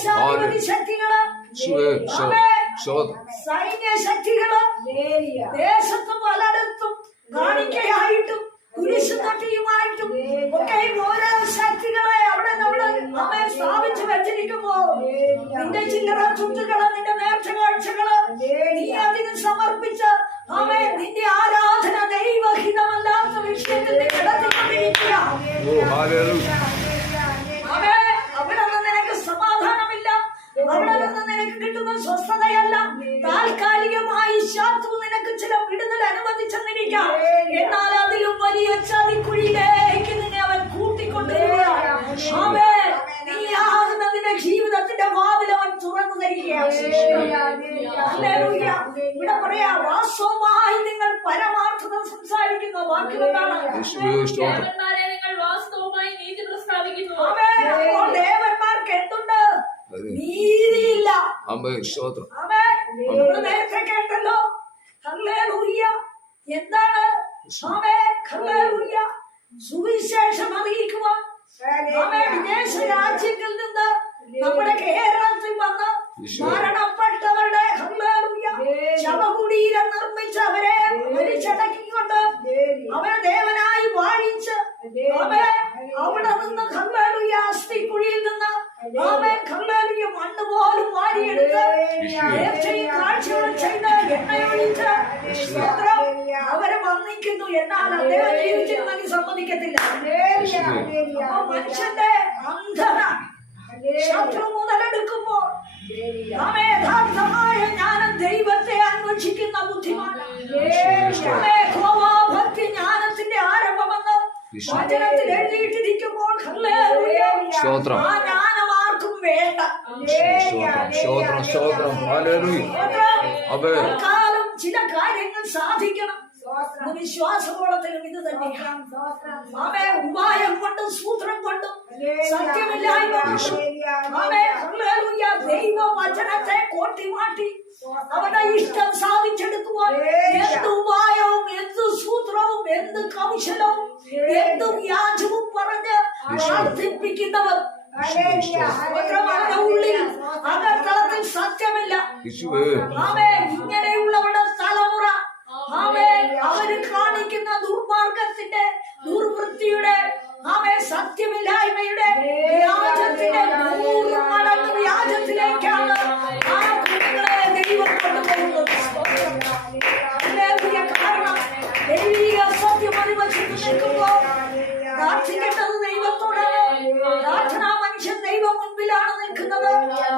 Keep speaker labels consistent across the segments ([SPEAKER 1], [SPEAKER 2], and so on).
[SPEAKER 1] സ്തോത്രം. ശക്തികൾ.
[SPEAKER 2] സൈന്യ ശക്തികൾ ദേശത്ത് പലയിടത്തും കാണിക്കയായിട്ടും കുരിശു തട്ടിയുമായിട്ടും ഒക്കെ ഓരോ ശക്തികളെ അവിടെ നമ്മൾ അവൻ സ്ഥാപിച്ചു വെച്ചിരിക്കുമ്പോ നിന്റെ ചില്ലറ ചുറ്റുകൾ നിന്റെ നേർച്ച കാഴ്ചകൾ നീ അതിന് സമർപ്പിച്ച് അവൻ നിന്റെ ആരാധന ദൈവഹിതമല്ലാത്ത വിഷയത്തിൽ നീ കിടത്തിക്കൊണ്ടിരിക്കുക
[SPEAKER 1] ഓ ഹാലേലൂയ
[SPEAKER 2] അവേ, അവിടെ നിന്ന് നിനക്ക് സമാധാനമില്ല അവിടെ നിന്ന് നിനക്ക് കിട്ടുന്ന സ്വസ്ഥതയല്ല. താൽക്കാലികമായി ശാത്രു നിനക്ക് ചില വിടുതൽ അനുവദിച്ചെന്നിരിക്കാം എന്നാൽ അതിലും വലിയ ചതിക്കുഴിയിലേക്ക് നിന്നെ അവൻ കൂട്ടിക്കൊണ്ടുവരികയാണ്. അവേ, നീയാകുന്ന നിന്റെ ജീവിതത്തിന്റെ വാതിൽ അവൻ തുറന്നു തരികയാണ്. ഇവിടെ പറയാ വാസ്തവമായി നിങ്ങൾ പരമാർത്ഥത സംസാരിക്കുന്ന വാക്കുകളാണ്
[SPEAKER 3] നിങ്ങൾ വാസ്തവമായി നീതി പ്രസ്താവിക്കുന്നു.
[SPEAKER 2] ദേവന്മാർ നീതിയില്ല.
[SPEAKER 1] അമ്മേ സ്തോത്രം
[SPEAKER 2] കേട്ടല്ലോ ഹല്ലേലൂയ എന്താണ്? സുവിശേഷം അറിയിക്കുവാൻ. വിദേശ രാജ്യങ്ങളിൽ നിന്ന് നമ്മുടെ കേരളത്തിൽ വന്ന് മരണപ്പെട്ടവരുടെ ഹല്ലേലൂയ ശവകുടീരം നിർമ്മിച്ച് അവരെ വലിച്ചടക്കിക്കൊണ്ട് അവരെ ദേവനായി വാഴിച്ച് അവേ അവിടെ നിന്ന് ഹല്ലേലൂയ അസ്ഥിക്കുഴിയിൽ നിന്ന് അവൻ ഹല്ലേലൂയ മണ്ണ് പോലും വാരിയെടുത്ത് നേർച്ചയും കാഴ്ചകളും ചെയ്ത് എണ്ണയൊഴിച്ച് സ്തോത്രം അവരെ വന്നിക്കുന്നു എന്നാൽ അദ്ദേഹം ജീവിച്ചിരുന്നെങ്കിൽ സമ്മതിക്കത്തില്ല. മനുഷ്യന്റെ അന്ധത ശത്രു മുതലെടുക്കുമ്പോൾ അവൻ യഥാർത്ഥമായ ജ്ഞാനം ദൈവത്തെ അന്വേഷിക്കുന്ന ബുദ്ധിമാണ് കോപാഭക്തി ജ്ഞാനത്തിന്റെ ആരംഭമെന്ന് വചനത്തിൽ എഴുതിയിട്ടിരിക്കുമ്പോൾ. ആ വേണ്ട.
[SPEAKER 1] സ്തോത്രം സ്തോത്രം ഹാലേലൂയ അമ്മേ
[SPEAKER 2] കാലം ചില കാര്യങ്ങൾ സാധിക്കണം. വിശ്വാസകോളത്തിലും ഇത് തന്നെയാണ് ആമേ ഉപായം കൊണ്ടും സൂത്രം കൊണ്ടും സത്യമില്ലായ്മ ആമേ ദൈവ വചനത്തെ കോട്ടി മാറ്റി അവരുടെ ഇഷ്ടം സാധിച്ചെടുക്കുവാൻ എന്ത് ഉപായവും എന്ത് സൂത്രവും എന്ത് കൗശലവും എന്ത് വ്യാജവും പറഞ്ഞ് പ്രാർത്ഥിപ്പിക്കുന്നവർ സ്തോത്രം അവരുടെ ഉള്ളിൽ അകത്തളത്തിൽ സത്യമില്ല ആമേ ഇങ്ങനെയുള്ളവരുടെ തലമുറ. ആമേ അവർ കാണിക്കുന്ന ദുർമാർഗത്തിന്റെ ദുർവൃത്തിയുടെ ആമേ സത്യമില്ലായ്മയുടെ വ്യാജത്തിന്റെ നൂറ് മടങ്ങ് വ്യാജത്തിലേക്കാണ് ആ കുട്ടികളെ ദൈവം കൊണ്ടുപോകുന്നത്. ദൈവം മുൻപിലാണ് നിൽക്കുന്നത്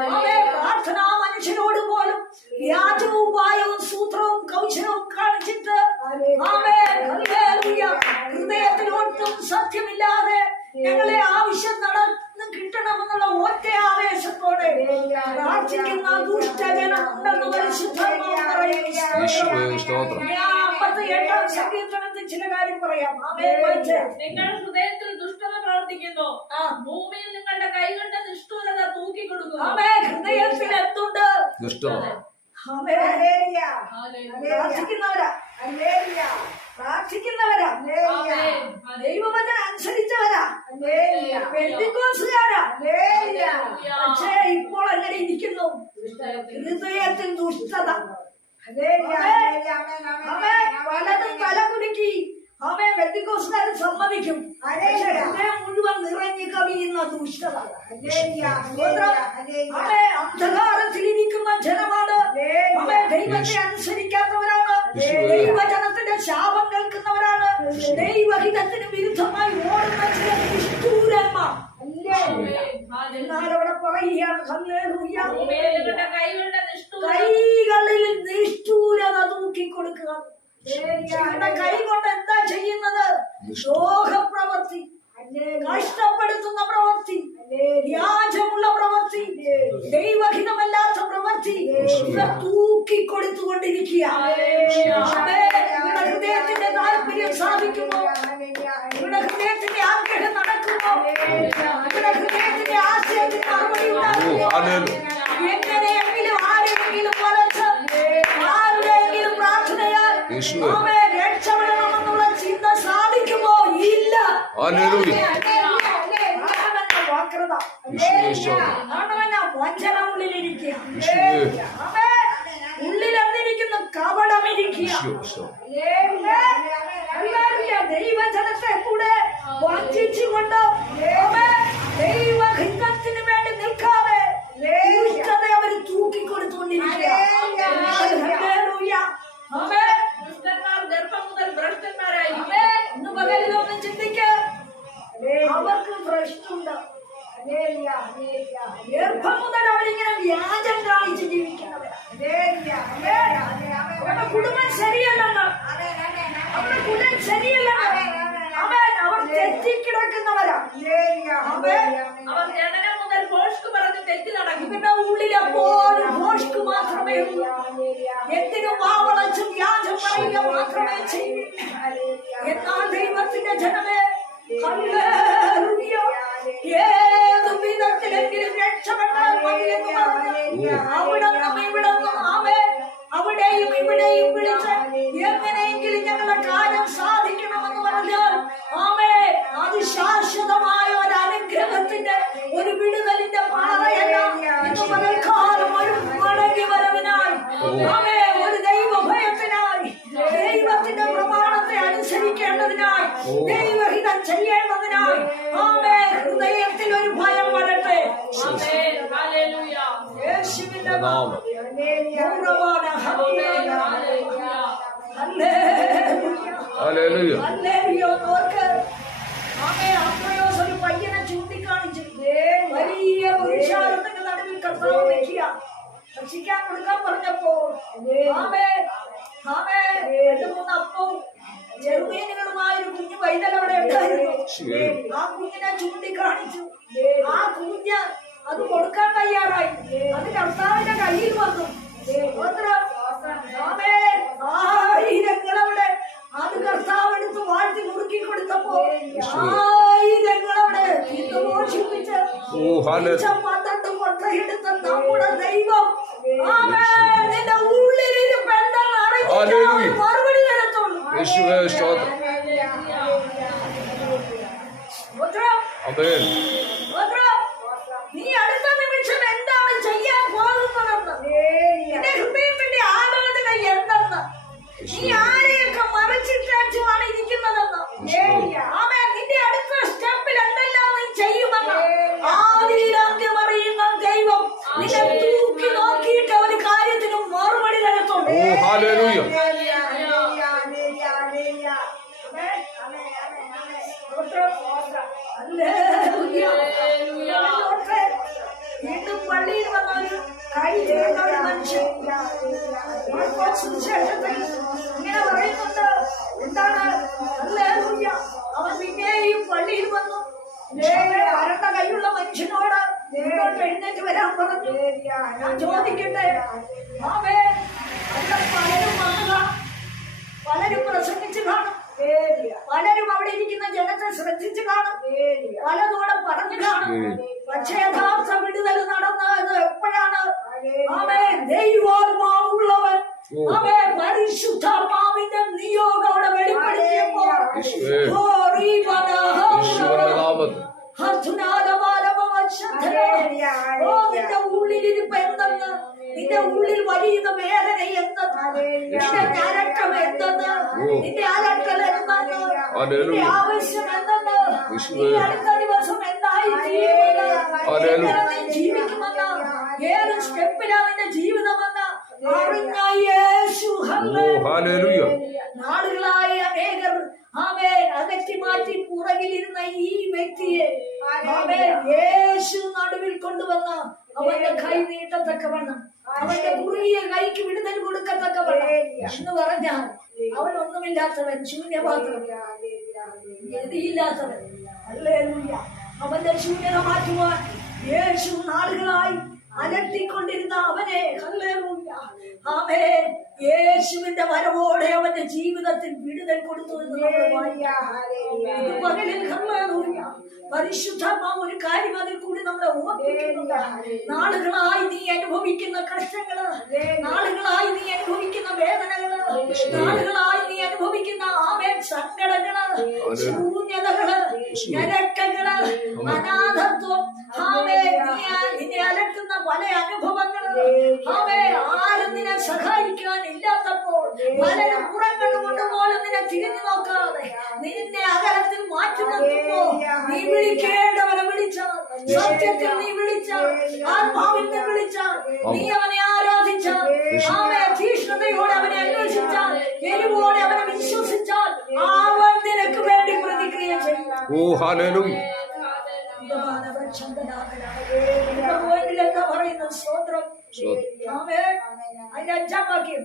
[SPEAKER 2] അവയെ പ്രാർത്ഥനാ മനുഷ്യനോട് പോലും വ്യാജവും ഉപായവും സൂത്രവും കൗശലവും കാണിച്ചിട്ട് ഹൃദയത്തിനോട്ടും സത്യമില്ലാതെ ഞങ്ങളെ ആവശ്യം ആവേശത്തോടെ പ്രാർത്ഥിക്കുന്ന ദുഷ്ടജനം ഉണ്ടെന്ന് പരിശുദ്ധാത്മാവ് പറയുന്നു.
[SPEAKER 1] യേശുവേ സ്തോത്രം
[SPEAKER 2] ഞാൻ അമ്പത്തി എട്ടാം സങ്കീർത്തനത്തിൽ ചില കാര്യം പറയാം.
[SPEAKER 3] നിങ്ങൾ ഹൃദയത്തിൽ ദുഷ്ടത പ്രവർത്തിക്കുന്നു ഭൂമിയിൽ നിങ്ങളുടെ കൈകളുടെ ദുഷ്ടത തൂക്കിക്കൊടുക്കുന്നു.
[SPEAKER 2] ആമേ ഹൃദയത്തിൽ എന്തുണ്ട്?
[SPEAKER 1] ദുഷ്ടത.
[SPEAKER 2] പ്രാർത്ഥിക്കുന്നവരാ. പ്രാർത്ഥിക്കുന്നവരാ. ദൈവവചനം അനുസരിച്ചവരാ. പെന്തിക്കോസുകാരാ. പക്ഷേ ഇപ്പോൾ എങ്ങനെ ഇരിക്കുന്നു. ഹൃദയത്തിൽ ദുഷ്ടത. അവൻ പലതും തലകുലുക്കി. അവൻ പെന്തിക്കോസുകാർ സമ്മതിക്കും. ഹൃദയം മുഴുവൻ നിറഞ്ഞു കവിയുന്ന ദുഷ്ടത. അവൻ അന്ധകാരത്തിലിരിക്കുന്ന ജനമാണ്. അവൻ ദൈവത്തെ അനുസരിക്കാത്തവരാണ് ദൈവജനത്തിന്റെ ശാപം കേൾക്കുന്നവരാണ് ദൈവഹിതത്തിന് വിരുദ്ധമായി ഓടുന്ന ചില.
[SPEAKER 3] ഹല്ലേലൂയ.
[SPEAKER 2] എന്നാൽ അവിടെ പറയുകയാണ്
[SPEAKER 3] കൈകളുടെ
[SPEAKER 2] കപടമിരിക്കുക ഹല്ലേലൂയ. ദൈവജനത്തെ കൂടെ വഞ്ചിച്ചുകൊണ്ട് ആമേ, ദൈവഹിതത്തിന് വേണ്ടി നിൽക്കാതെ ദുഷ്ടത അവർ തൂക്കിക്കൊടുത്തുകൊണ്ടിരിക്കുക ഹല്ലേലൂയ. ആമേ.
[SPEAKER 3] ദുഷ്ടന്മാർ ഗർഭം മുതൽ ഭ്രഷ്ടന്മാരായി
[SPEAKER 2] ആമേ. ഇന്ന് പകലിലൊന്ന് ചിന്തിക്ക് അവർക്ക് ഭ്രഷ്ടുണ്ട് ഗർഭം മുതൽ അവരിങ്ങനെ വ്യാജം കാണിച്ച് ജീവിക്കുന്നവരാ അവരുടെ കുടുംബം ശരിയല്ലെന്ന് അവരുടെ കുടുംബം ശരിയല്ലെന്ന് അവൻ അവർ തെറ്റിക്കിടക്കുന്നവരാ അവൻ
[SPEAKER 3] അവർ ജനനം മുതൽ ഭോഷ്ക് പറഞ്ഞ്
[SPEAKER 2] ഉള്ളിൽ എപ്പോഴും ഭോഷ്ക് മാത്രമേ ഉള്ളൂ എന്തിനും വാവളച്ചും വ്യാജം പറയുക മാത്രമേ ചെയ്യൂ എന്നാൽ ദൈവത്തിന്റെ ജനമേ. ഏത് വിധത്തിലെങ്കിലും രക്ഷപ്പെട്ടാൽ മതി എന്ന് പറഞ്ഞു അവിടെ അപ്രയോസ് ഒരു പയ്യനെ ചൂണ്ടിക്കാണിച്ചു വലിയ പുരുഷാരത്തിന്റെ നടുവിൽ കർത്താവ് വെക്കുക ഭക്ഷിക്കാൻ കൊടുക്കാൻ പറഞ്ഞപ്പോ ആമേ ആമേ രണ്ട് മൂന്ന് അപ്പവും ചെറുമീനുകളുമായ ഒരു കുഞ്ഞു പൈതൽ അവിടെ ഉണ്ടായിരുന്നു ആ കുഞ്ഞിനെ ചൂണ്ടിക്കാണിച്ചു. ആ കുഞ്ഞ് അത് കൊടുക്കാൻ തയ്യാറായി. അത് കർത്താവിന്റെ കയ്യിൽ വന്നു. സ്തോത്രം. ആമേൻ. ആയിരങ്ങളവിടെ അത് കർത്താവ് എടുത്ത് വാഴ്ത്തി മുറുക്കി കൊടുത്തപ്പോ ആയിരങ്ങളവിടെ തിന്നു മോഷിപ്പിച്ച്
[SPEAKER 1] ഓ ഹല്ലേലൂയ
[SPEAKER 2] മിച്ചം പന്ത്രണ്ട് കൊട്ടയെടുത്ത നമ്മുടെ ദൈവം. ആമേൻ. നിന്റെ ഉള്ളിലിരിപ്പ് എന്തെന്ന് അറിഞ്ഞിട്ട്
[SPEAKER 1] ഹല്ലേലൂയ.
[SPEAKER 2] അവൻ മറുപടി തരത്തുള്ളൂ.
[SPEAKER 1] യേശുവേ
[SPEAKER 2] വന്ന ഒരു. അവൻ പള്ളിയിൽ വന്നു കൈയുള്ള മനുഷ്യനോട് എഴുന്നേറ്റ് വരാൻ പറഞ്ഞു ഞാൻ ചോദിക്കട്ടെ ആമേ അവിടെ പലരും വന്നതാ പലരും പ്രസംഗിച്ചു കാണും പലരും അവിടെ ഇരിക്കുന്ന ജനത്തെ ശ്രദ്ധിച്ചു കാണും. പലതോടെ പറഞ്ഞു കാണും. പക്ഷേ യഥാർത്ഥ വിടുതൽ നടന്നത് എപ്പോഴാണ്? അവൻ ദൈവാത്മാവുള്ളവൻ. അവൻ പരിശുദ്ധാത്മാവിന്റെ നിയോഗം അവിടെ വെളിപ്പെടുത്തിയപ്പോൾ. ഓ, നിന്റെ ഉള്ളിലിരിപ്പ് എന്തെന്ന്? നിന്റെ ഉള്ളിൽ വലിയുന്ന വേദന എന്തെന്ന്? നിന്റെ ഞരക്കം എന്തെന്ന്? നിന്റെ അലക്കൽ എന്തെന്ന്? നിന്റെ ആവശ്യം ഏത് സ്റ്റെപ്പിലാണ് നിന്റെ ജീവിതമെന്ന് അറിഞ്ഞ യേശു. നാളുകളായി അനേകർ ആമേൻ അകറ്റി മാറ്റി പുറകിലിരുന്ന ഈ വ്യക്തിയെ ആമേൻ യേശു നടുവിൽ കൊണ്ടുവന്ന അവന്റെ കൈ നീട്ടത്തക്കവണ്ണം അവന്റെ കുറുകിയ കൈക്ക് വിടുതൽ കൊടുക്കത്തക്കവണ്ണം. എന്ന് പറഞ്ഞാൽ അവൻ ഒന്നുമില്ലാത്തവൻ ശൂന്യപാത്രം ഗതിയില്ലാത്തവൻ. ഹല്ലേലൂയ അവന്റെ ശൂന്യത മാറ്റുവാൻ യേശു നാളുകളായി അലട്ടിക്കൊണ്ടിരുന്ന അവനെ. ആമേൻ യേശുവിന്റെ വരവോടെ അവന്റെ ജീവിതത്തിൽ വിടുതൽ കൊടുത്തു എന്ന് നമ്മൾ പകലിൽ പരിശുദ്ധമാം ഒരു കാര്യം അതിൽ കൂടി നമ്മളെ ഓർപ്പിക്കുന്നുണ്ട് നാളുകളായി നീ അനുഭവിക്കുന്ന കഷ്ടങ്ങൾ നാളുകളായി നീ അനുഭവിക്കുന്ന വേദനകൾ നാളുകളായി അനുഭവിക്കുന്ന ആമേൻ സങ്കടങ്ങൾ ശൂന്യതകൾ ഞരക്കങ്ങൾ അനാഥത്വം. ആമേ നിന്നെ അലട്ടുന്ന പല അനുഭവങ്ങൾ. ആമേ ആരും നിന്നെ സഹായിക്കാൻ ഇല്ലാത്തപ്പോൾ പലരും പുറങ്ങൾ കൊണ്ടുപോലും നിന്നെ തിരിഞ്ഞു നോക്കാതെ നിന്നെ അകലത്തിൽ മാറ്റി നിർത്തുമ്പോ നീ വിളിക്കേണ്ടവനെ വിളിച്ചാൽ സത്യത്തിൽ നീ വിളിച്ചാൽ ആത്മാവിനെ വിളിച്ചാൽ നീ അവനെ ആരാധിച്ചാൽ ആമേ തീഷ്ണതയോടെ അവനെ അന്വേഷിച്ചാൽ എരിവോടെ അവനെ വിശ്വസിച്ചാൽ അവൻ നിനക്ക് വേണ്ടി പ്രതിക്രിയ ചെയ്യും
[SPEAKER 1] ഓ ഹാലലും
[SPEAKER 2] എന്താ പറയുന്നത് സ്തോത്രം. അതിന്റെ അഞ്ചാം വാക്യം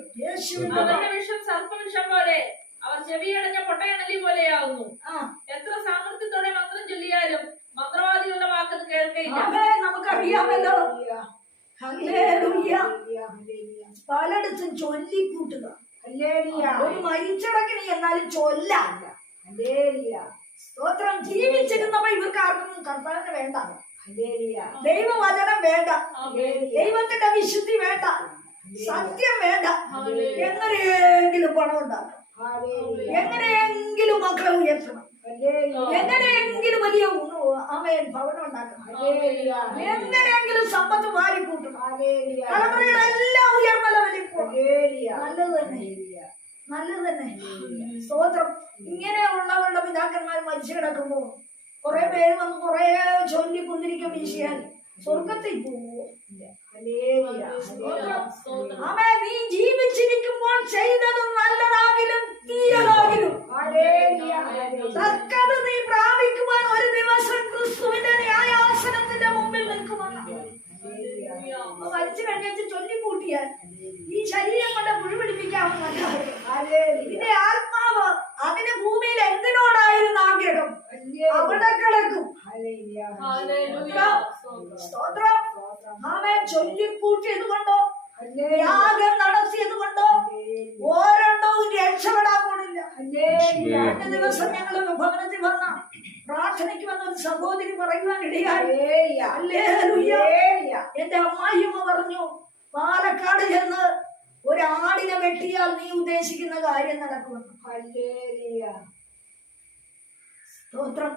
[SPEAKER 3] വിഷം സർപ്പവിഷം പോലെ അവർ ചെവിയടഞ്ഞ പൊട്ടയണലി പോലെയാവുന്നു.
[SPEAKER 2] ആ.
[SPEAKER 3] എത്ര സാമർത്ഥ്യത്തോടെ മന്ത്രം ചൊല്ലിയാലും മന്ത്രവാദികളുടെ വാക്കത് കേൾക്കയില്ല.
[SPEAKER 2] നമുക്കറിയാമല്ലോ. പലയിടത്തും ചൊല്ലിക്കൂട്ടുക. ഒരു മരിച്ചടക്കണി എന്നാലും ചൊല്ലാം സ്തോത്രം. ജീവിച്ചിരുന്നപ്പോ ഇവർക്ക് ആർക്കും കർത്താവിന് വേണ്ട. ദൈവവചനം വേണ്ട. ദൈവത്തിന്റെ വിശുദ്ധി വേണ്ട. സത്യം വേണ്ട. എങ്ങനെയെങ്കിലും പണം ഉണ്ടാക്കണം എങ്ങനെയെങ്കിലും മക്കളെ ഉയർത്തണം. എങ്ങനെയെങ്കിലും വലിയ അമ്മയൻ ഭവനം ഉണ്ടാക്കണം. എങ്ങനെയെങ്കിലും സമ്പത്ത് മാറിക്കൂട്ടണം തലമുറകളെല്ലാം ഉയർന്ന ലെവലിൽ പോകണം നല്ലത് തന്നെ. നല്ലത് തന്നെ. സ്തോത്രം. ഇങ്ങനെയുള്ളവരുടെ പിതാക്കന്മാർ മരിച്ചു കിടക്കുമ്പോ കുറെ പേര് വന്ന് കുറെ ചൊല്ലി കുന്തിരിക്കും വീശിയാൽ സ്വർഗത്തിൽ പോവോ? അവൻ നീ ജീവിച്ചിരിക്കുമ്പോൾ ചെയ്തതും നല്ലതാകിലും തീയതാകിലും. തക്കത് നീ പ്രാപിക്കുവാൻ ഒരു ദിവസം ക്രിസ്തുവിന്റെ ന്യായാസനത്തിന്റെ മുമ്പിൽ നിൽക്കുമെന്ന് മരിച്ചു കഴിഞ്ഞാൽ ചൊല്ലിക്കൂട്ടിയാൽ ശരീരം കൊണ്ട് മുഴുവടിപ്പിക്കാവുന്ന ഇതിന്റെ ആത്മാവ് അതിന് ഭൂമിയിൽ എന്തിനോടായിരുന്നു ആഗ്രഹം? അവിടെ കിടക്കും സ്തോത്രം. അവൻ ചൊല്ലിക്കൂട്ടിയത് കൊണ്ടോ യാഗം നടത്തിയത് കൊണ്ടോ ഓരോണ്ണവും രക്ഷപ്പെടാൻ പോണില്ല. രണ്ട് ദിവസം ഞങ്ങൾ ഭവനത്തിൽ വന്ന പ്രാർത്ഥനയ്ക്ക് വന്ന ഒരു സഹോദരി പറയുവാൻ ഇടയായി. ഹല്ലേലൂയ. എന്റെ അമ്മായിയമ്മ പറഞ്ഞു പാലക്കാട് ചെന്ന് ഒരു ആടിനെ വെട്ടിയാൽ നീ ഉദ്ദേശിക്കുന്ന കാര്യം നടക്കുമെന്ന് സ്തോത്രം.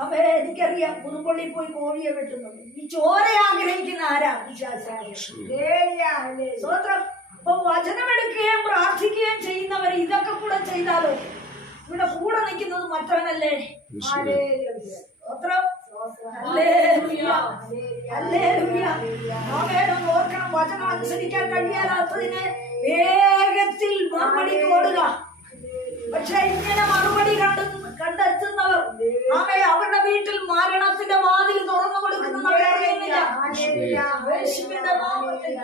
[SPEAKER 2] അവേ എനിക്കറിയാം. പുതുപ്പള്ളി പോയി കോഴിയെ വെട്ടുന്നത്. ഈ ചോര ആഗ്രഹിക്കുന്ന ആരാ? സ്തോത്രം. അപ്പൊ വചനമെടുക്കുകയും പ്രാർത്ഥിക്കുകയും ചെയ്യുന്നവർ ഇതൊക്കെ കൂടെ ചെയ്താലോ? ഇവിടെ കൂടെ നിൽക്കുന്നത് മറ്റവനല്ലേ? സ്തോത്രം. ഒന്ന് ഓർക്കണം വചനം അനുസരിക്കാൻ കഴിയാത്തതിനെ വേഗത്തിൽ മറുപടി ഓടുക പക്ഷെ ഇങ്ങനെ മറുപടി കണ്ടു കണ്ടെത്തുന്നവർ ആമേ അവരുടെ വീട്ടിൽ മരണത്തിന്റെ വാതിൽ തുറന്നു കൊടുക്കുന്നവരെ അറിയുന്നില്ല യേശുവിന്റെ നാമത്തിൽ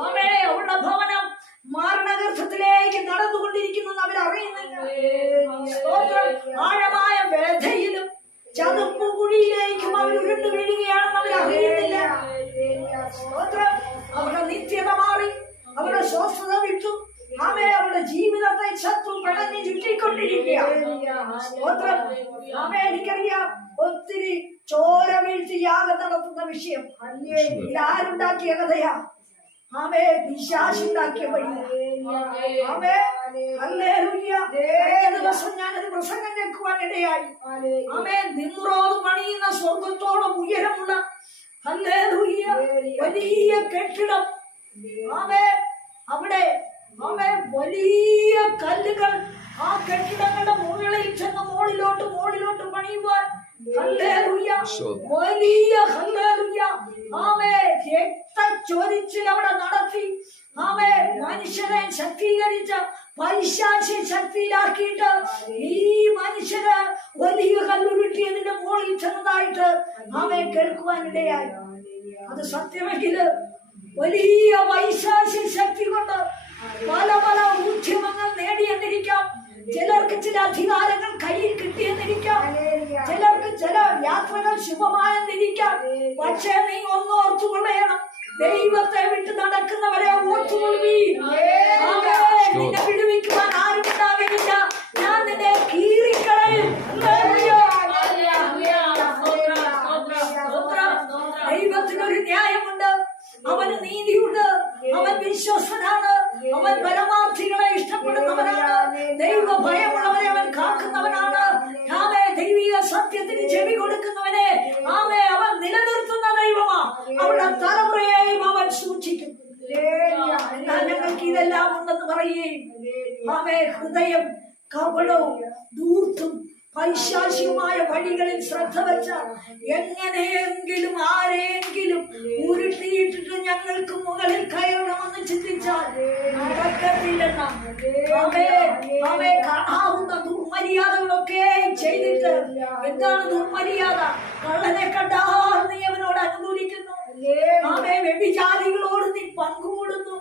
[SPEAKER 2] ആമേ അവരുടെ ഭവനം മരണഗർഭത്തിലേക്ക് നടന്നുകൊണ്ടിരിക്കുന്നത് അവർ അറിയുന്നില്ല സ്തോത്രം ആഴമായ വേദയിലും ചതുപ്പ് കുഴിയിലേക്കും അവർ ഉരുണ്ടു വീഴുകയാണെന്ന് അവർ അറിയുന്നില്ല സ്തോത്രം അവരുടെ നിത്യത മാറി അവരുടെ സ്വസ്ഥത വിട്ടു ആമേ അവരുടെ ജീവിതത്തെ ശത്രു പിണഞ്ഞ് ചുറ്റിക്കൊണ്ടിരിക്കുകയാണ് സ്തോത്രം ആമേ എനിക്കറിയാം ഒത്തിരി ചോര വീഴ്ത്തി യാഗം നടത്തുന്ന വിഷയം ഇതാരുണ്ടാക്കിയ കഥയാ ആമേ പിശാശുണ്ടാക്കിയ വഴിയാ ആമേ ദിവസം ഞാനൊരു പ്രസംഗം കേൾക്കുവാൻ ഇടയായി. ആമേ നിമ്രോത് പണിയുന്ന സ്വർഗത്തോളം ഉയരമുള്ള വലിയ കെട്ടിടം. ആമേ അവിടെ ആമേ വലിയ കല്ലുകൾ ആ കെട്ടിടങ്ങളുടെ മുകളിൽ ചെന്ന് മുകളിലോട്ട് മുകളിലോട്ട് പണിയുവാൻ വലിയ ആമേ രക്തച്ചൊരിച്ചിൽ അവിടെ നടത്തി. ആമേ മനുഷ്യരെ ശക്തീകരിച്ച പൈശാചി ശക്തിയിലാക്കിയിട്ട് ഈ മനുഷ്യര് വലിയ കല്ലുരുട്ടിയതിന്റെ മോളിൽ ചെന്നതായിട്ട് ആമേ കേൾക്കുവാനിടയായി അത് സത്യമെങ്കിൽ വലിയ വൈശാചി ശക്തി കൊണ്ട് പല പല ഊദ്യമങ്ങൾ നേടിയെന്നിരിക്കാം. ചിലർക്ക് ചില അധികാരങ്ങൾ കയ്യിൽ കിട്ടിയെന്നിരിക്കാം. ചിലർക്ക് ചില യാത്രകൾ ശുഭമായെന്നിരിക്കാം. പക്ഷേ നീ ഒന്ന് ഓർത്തു കൊള്ളയണം ദൈവത്തെ വിട്ട് നടക്കുന്നവരെ ഓർത്തുകൊള്ളുവീൻ ആമേൻ. നിന്നെ വിടുവിക്കുവാൻ ആരും ഞാൻ നിന്നെ കീറിക്കളയും. ദൈവത്തിനൊരു ന്യായമുണ്ട്. അവന് നീതിയുണ്ട്. അവൻ വിശ്വസനാണ് അവൻ പരമാർത്ഥികളെ ഇഷ്ടപ്പെടുന്നവനാണ്. ദൈവ ഭയമുള്ളവരെ അവൻ കാക്കുന്നവനാണ്. ആമേ ദൈവിക സത്യത്തിന് ചെവി കൊടുക്കുന്നവനെ. ആമേ അവൻ നിലനിർത്തുന്ന ദൈവമാ. അവരുടെ തലമുറയെയും അവൻ സൂക്ഷിക്കും എന്നാൽ ഞങ്ങൾക്ക് ഇതെല്ലാം ഉണ്ടെന്ന് പറയുകയും ആമേ ഹൃദയം കപടവും ദൂർത്തും പൈശാചികമായ വഴികളിൽ ശ്രദ്ധ വെച്ച എങ്ങനെയെങ്കിലും ആരെയെങ്കിലും ഉരുട്ടിയിട്ടിട്ട് ഞങ്ങൾക്ക് മുകളിൽ കയറണമെന്ന് ചിന്തിച്ചാൽ നടക്കത്തില്ലെന്ന കാണാവുന്ന ദുർമര്യാദകളൊക്കെ ചെയ്തിട്ട് എന്താണ് ദുർമര്യാദ? കള്ളനെ കണ്ടാൽ നീ അവനോട് അനുകൂലിക്കുന്നു. ആമേ വ്യഭിചാരികളോട് നീ പങ്കുകൂടുന്നു.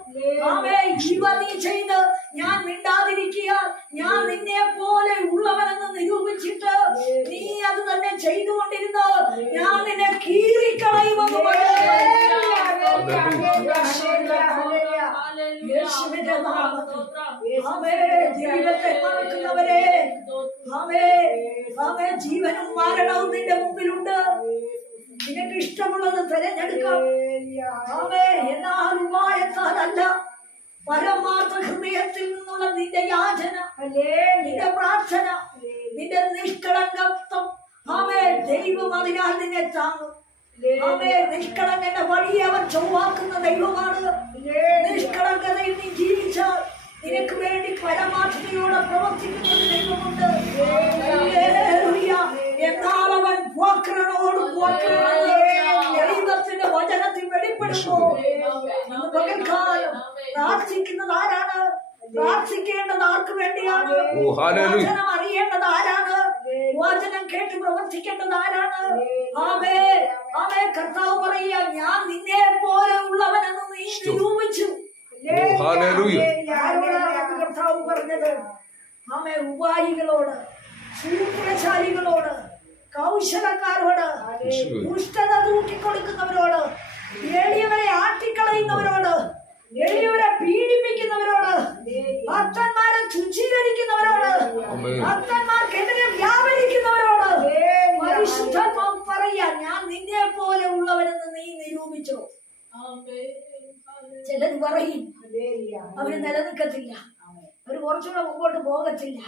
[SPEAKER 2] ആമേ ഇവ നീ ചെയ്ത്. ഞാൻ മിണ്ടാതിരിക്കുക ഞാൻ നിന്നെ പോലെ ഉള്ളവനെന്ന് നിരൂപിച്ചിട്ട് നീ അത് തന്നെ ചെയ്തുകൊണ്ടിരുന്നു. ഞാൻ നിന്നെ കീറിക്കളയുമെന്ന് ജീവനും മരണവും നിന്റെ മുമ്പിലുണ്ട്. നിനക്ക് ഇഷ്ടമുള്ളത് തിരഞ്ഞെടുക്കാം ഉപായത്താലല്ല പരമാർത്ഥ ഹൃദയത്തിൽ നിന്നുള്ള നിന്റെ യാചന നിന്റെ പ്രാർത്ഥന നിന്റെ നിഷ്കളങ്കത്വം. ആമേ ദൈവം അതിനാൽ നിന്നെ താങ്ങും. ആമേ നിഷ്കളങ്കന്റെ വഴി അവൻ ചൊവ്വാക്കുന്ന ദൈവമാണ്. നിഷ്കളങ്കതയിൽ നീ ജീവിച്ചാൽ നിനക്ക് വേണ്ടി പരമാർത്ഥതയോടെ പ്രവർത്തിക്കുന്ന ദൈവമുണ്ട്. എന്നാൽ അവൻ വക്രനാണ്. ദൈവത്തിന്റെ വചനത്തിൽ വെളിപ്പെടുമ്പോ ഇന്ന് പകൽക്കാലം പ്രാർത്ഥിക്കുന്നത് ആരാണ്? പ്രാർത്ഥിക്കേണ്ടത് ആർക്ക് വേണ്ടിയാണ്?
[SPEAKER 1] ഹല്ലേലൂയ.
[SPEAKER 2] വചനം അറിയേണ്ടത് ആരാണ്? വചനം കേട്ട് പ്രവർത്തിക്കേണ്ടത് ആരാണ്? ആമേ ആമേ കർത്താവ് പറയുക ഞാൻ നിന്നെ പോലെ ഉള്ളവനെന്ന് നീ നിരൂപിച്ചു.
[SPEAKER 1] ഹല്ലേലൂയ.
[SPEAKER 2] ആരോടാണ് കർത്താവ് പറഞ്ഞത്? ആമേ ഉപായികളോട് സൂത്രശാലികളോട് കൗശലക്കാരോട് ദുഷ്ടത തൂക്കിക്കൊടുക്കുന്നവരോട് എളിയവരെ ആട്ടിക്കളയുന്നവരോട് എളിയവരെ പീഡിപ്പിക്കുന്നവരോട് ഭക്തന്മാരെ ശുചീകരിക്കുന്നവരോട്. ഭക്തന്മാർക്കെതിരെ വ്യാപരിക്കുന്നവരോട് പരിശുദ്ധത്വം പറയാ ഞാൻ നിന്നെ പോലെ ഉള്ളവരെന്ന് നീ നിരൂപിച്ചോ. ചിലർ പറയും. അവർ നിലനിൽക്കത്തില്ല. അവർ കുറച്ചുകൂടെ മുമ്പോട്ട് പോകത്തില്ല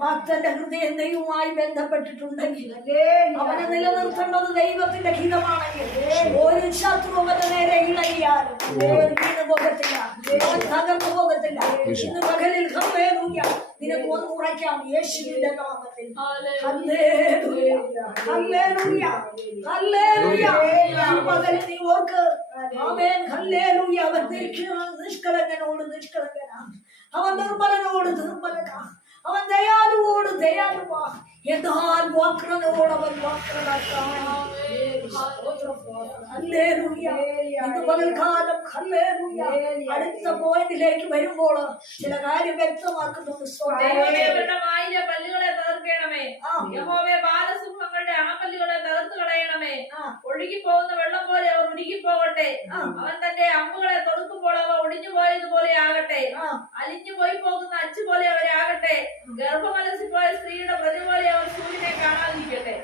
[SPEAKER 2] ഭക്തന്റെ ഹൃദയം ദൈവവുമായി ബന്ധപ്പെട്ടിട്ടുണ്ടെങ്കിൽ അവനെ നിലനിർത്തേണ്ടത് ദൈവത്തിന്റെ ഹിതമാണെങ്കിൽ ഒരു ശത്രു അവന്റെ നേരെ ഇളകിയാലും പോകത്തില്ല തകർന്നു പോകത്തില്ല ഇന്ന് പകലിൽ നിനക്ക് ഒന്ന് ഉറയ്ക്കാം. യേശുവിന്റെ നാമത്തിൽ. ഹല്ലേലൂയ. ഹല്ലേലൂയ. ഹല്ലേലൂയ. ഈ പകലിൽ നീ ഓർക്ക്. ആമേൻ. ഹല്ലേലൂയ. അവൻ നിഷ്ക- നിഷ്കളങ്കനോട് നിഷ്കളങ്കനാ. അവൻ നിർമ്മലനോട് നിർമ്മലനാ അവൻ ദയാലുവോട് ദയാലുവാ. എന്നാൽ വാക്രനോട് അവൻ വാക്രനാക്കാം പകൽക്കാലം. അടുത്ത പോയിന്റിലേക്ക് വരുമ്പോൾ ചില കാര്യം വ്യക്തമാക്കുന്നുണ്ട്
[SPEAKER 3] പല്ലുകളെ തകർക്കണമേ. യഹോവേ ബാലസിംഹങ്ങളുടെ അണപ്പല്ലുകളെ തകർത്ത് കളയണമേ. ഒഴുകി പോകുന്ന വെള്ളം പോലെ അവർ ഒഴുകി പോകട്ടെ അവൻ തന്റെ അമ്പുകളെ തൊടുക്കുമ്പോൾ അവ ഒടിഞ്ഞു പോയതുപോലെ ആകട്ടെ.
[SPEAKER 2] അലിഞ്ഞു
[SPEAKER 3] പോയി പോകുന്ന അച്ചു പോലെ അവരാകട്ടെ. ഗർഭമലസിപ്പോയ ഗർഭമലസി പോയ സ്ത്രീയുടെ പ്രതിപോലെ അവർ സൂര്യനെ കാണാതിരിക്കട്ടെ.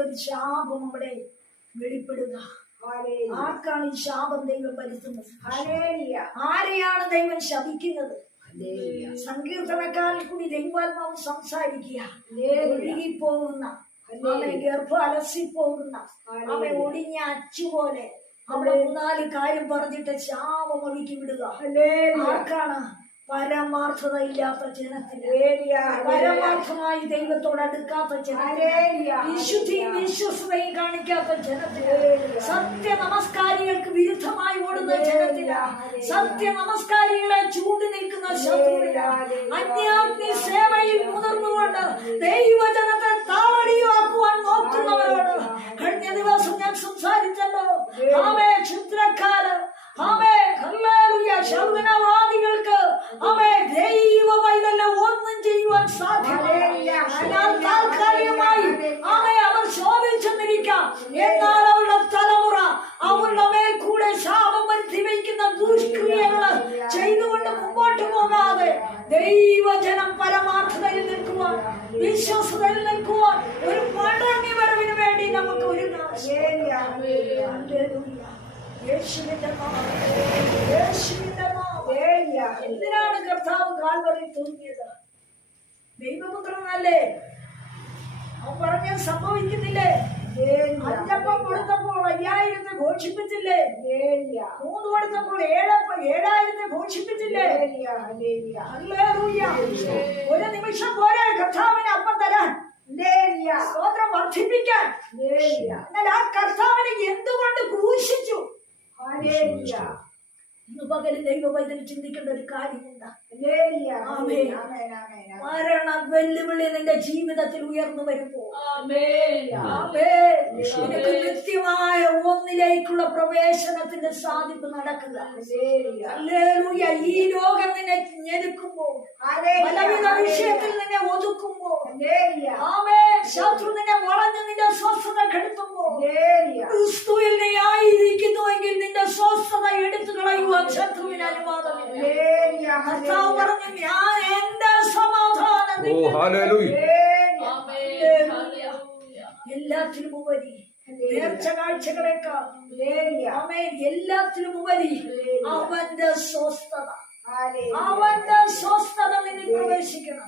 [SPEAKER 2] ഒരു ശാപം അവിടെ വെളിപ്പെടുക. ആർക്കാണ് ഈ ശാപം ദൈവം വരുത്തുന്നത് ആരെയാണ് ദൈവം ശപിക്കുന്നത്? സങ്കീർത്തനക്കാരിൽ കൂടി ദൈവാത്മാവ് സംസാരിക്കുക. ഒഴുകി പോകുന്ന അവനെ ഗർഭ അലസി പോകുന്ന അവൻ ഒടിഞ്ഞ അച്ചുപോലെ അവിടെ മൂന്നാൽ കാര്യം പറഞ്ഞിട്ട് ശാപം ഒഴുക്കി വിടുക. ആർക്കാണ്? പരമാർത്ഥത ഇല്ലാത്ത ജനത്തിന് പരമാർത്ഥമായി ദൈവത്തോട് അടുക്കാത്ത ജനത്തിന്. വിശുദ്ധിയും വിശ്വസതയും കാണിക്കാത്ത ജനത്തിന്. സത്യ നമസ്കാരികൾക്ക് വിരുദ്ധമായി ഓടുന്ന ജനത്തിന്. സത്യ നമസ്കാരികളെ ചൂണ്ടി നിൽക്കുന്ന ശത്രുവിന് അന്യാഗ്നി സേവയിൽ മുതിർന്നുകൊണ്ട് ദൈവജനത്തെ താളടിയാക്കുവാൻ നോക്കുന്നവരോട് കഴിഞ്ഞ ദിവസം ഞാൻ സംസാരിച്ചല്ലോ. ആമേ ക്ഷുദ്രക്കാര് ആമേ ഹല്ലേലൂയ. ശൗനവാദികൾക്ക് ആമേ ദൈവ പൈതലിനെ ഒന്നും ചെയ്യുവാൻ സാധ്യമല്ല. താൽക്കാലികമായി ആമേ അവർ ശോഭിച്ചെന്നിരിക്കാം എന്നാൽ അവരുടെ തലമുറ അവരുടെ മേൽ കൂടെ ശാപം വരുത്തി വയ്ക്കുന്ന ദുഷ്ക്രിയകൾ ചെയ്തുകൊണ്ട് മുമ്പോട്ട് പോകാതെ ദൈവജനം പരമാർത്ഥതയിൽ നിൽക്കുവാൻ വിശ്വസതയിൽ നിൽക്കുവാൻ ഒരു മടങ്ങി വരവിന് വേണ്ടി നമുക്ക് ഒരു യേശുവിന്റെ നാമത്തിൽ, യേശുവിന്റെ നാമത്തിൽ. എന്തിനാണ് കർത്താവ് കാൽവറി തൂങ്ങിയത്? ദൈവപുത്രനല്ലേ? അവൻ പറഞ്ഞ സംഭവിക്കുന്നില്ലേ? അഞ്ചപ്പം കൊടുത്തപ്പോൾ അയ്യായിരത്തെ ഘോഷിപ്പിച്ചില്ലേ? മൂന്ന് കൊടുത്തപ്പോൾ ഏഴപ്പം ഏഴായിരത്തെ ഘോഷിപ്പിച്ചില്ലേ. ഒരു നിമിഷം പോലെ കർത്താവിന് അപ്പം തരാൻ. സ്തോത്രം വർദ്ധിപ്പിക്കാൻ. എന്നാൽ ആ കർത്താവിനെ എന്തുകൊണ്ട് ക്രൂശിച്ചു? ഇന്ന് പകൽ ദൈവവചനം ചിന്തിക്കേണ്ട ഒരു കാര്യം ആമേൻ. മരണ വെല്ലുവിളി നിന്റെ ജീവിതത്തിൽ ഉയർന്നു വരുമ്പോ. നിനക്ക് നിത്യമായ ഒന്നിലേക്കുള്ള പ്രവേശനത്തിന്റെ സാധിപ്പ് നടക്കുക. ഈ ലോകം നിന്നെ ഞെരുക്കുമ്പോ പലവിധ വിഷയത്തിൽ നിന്നെ ഒതുക്കുമ്പോ ആമേ ശത്രു നിന്നെ വളഞ്ഞ് നിന്റെ സ്വസ്ഥത കെടുത്തുമ്പോ ക്രിസ്തുവിൽ നീ ആയിരിക്കുന്നുവെങ്കിൽ നിന്റെ സ്വസ്ഥത എടുത്തു കളയുവാൻ ശത്രുവിന് അനുവാദമില്ല. കർത്താവ് പറഞ്ഞു ഞാൻ എന്റെ സമാധാനം. എല്ലാത്തിലും ഉപരി. നേർച്ച കാഴ്ചകളെക്കാൾ. ആമേൻ. എല്ലാത്തിലും ഉപരി അവന്റെ സ്വസ്ഥത. അവന്റെ സ്വസ്ഥത നിന്നിൽ പ്രവേശിക്കണം.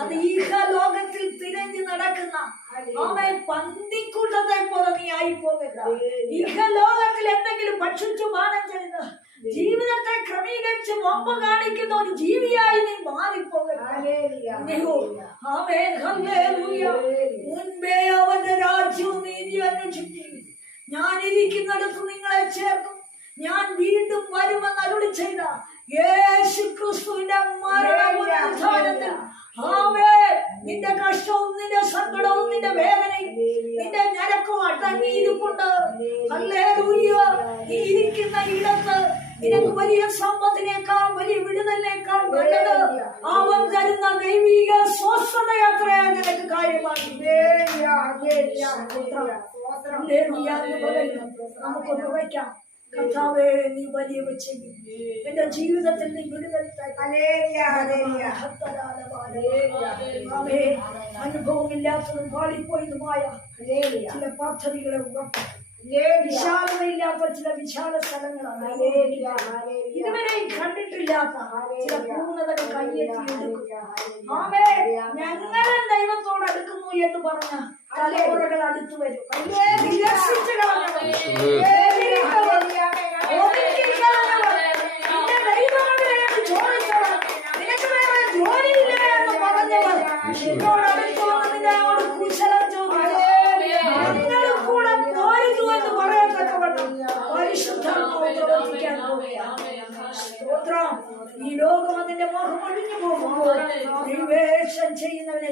[SPEAKER 2] അത് ഈഹ ലോകത്തിൽ തിരഞ്ഞു നടക്കുന്ന അവൻ പന്തിക്കൂട്ടത്തെ പോലെ നീ ആയി പോകരുത് ഈഹ ലോകത്തിൽ എന്തെങ്കിലും ഭക്ഷിച്ചു പാനം ചെയ്ത് ജീവിതത്തെ ക്രമീകരിച്ച് മുമ്പ് കാണിക്കുന്ന ഒരു ജീവിയായി നീ മാറിപ്പോകരുത്. മുൻപേ അവന്റെ രാജ്യവും നീതി അന്വേഷിക്കും ഞാൻ ഇരിക്കുന്നിടത്ത് നിങ്ങളെ ചേർക്കും. ഞാൻ വീണ്ടും വരുമെന്ന് അരുളി ചെയ്ത യേശു ക്രിസ്തുവിന്റെ മരണത്തിൽ ആമേ നിന്റെ കഷ്ടവും നിന്റെ സങ്കടവും നിന്റെ വേദനയും നിന്റെ ഞരക്കും അടങ്ങിയിരിപ്പുണ്ട്. നീ ഇരിക്കുന്ന ഇടത്ത് നിനക്ക് വലിയ സമ്പത്തിനേക്കാൾ വലിയ വിടുതലിനേക്കാൾ നല്ലത് അവൻ തരുന്ന ദൈവിക സ്വസ്ഥതയാത്രയാ നിനക്ക് കാര്യമാണ്. നമുക്കൊന്ന് ഉറയ്ക്കാം. കർത്താവേ നീ വലിയ എന്റെ ജീവിതത്തിൽ നീ വിടുതൽ അനുഭവമില്ലാത്തതും പാളിപ്പോയതുമായ ചില പദ്ധതികളെ ഉറപ്പാക്കും വിശാലതയില്ലാത്ത ചില വിശാല സ്ഥലങ്ങളാണ്. ഇതുവരെ കണ്ടിട്ടില്ലാത്ത ചില പൂർണതകൾ കയ്യെത്തിയെടുക്കും ആമേ ഞങ്ങളും ദൈവത്തോട് അടുക്കുന്നു എന്ന് പറഞ്ഞ തലമുറകൾ അടുത്തു വരും. വികസിച്ച് കളഞ്ഞവർ, ഒതുക്കി കളഞ്ഞവർ, നിന്റെ ദൈവമകനെന്ന് ചോദിച്ചവർ, നിനക്ക് വേറെ ജോലിയില്ലേ എന്ന് പറഞ്ഞവർ എന്നോട് അടുത്ത് സ്തോത്രം. ഈ ലോകം അതിന്റെ മോഹം ഒഴിഞ്ഞു പോകുമ്പോൾ നിവേശം ചെയ്യുന്നവനെ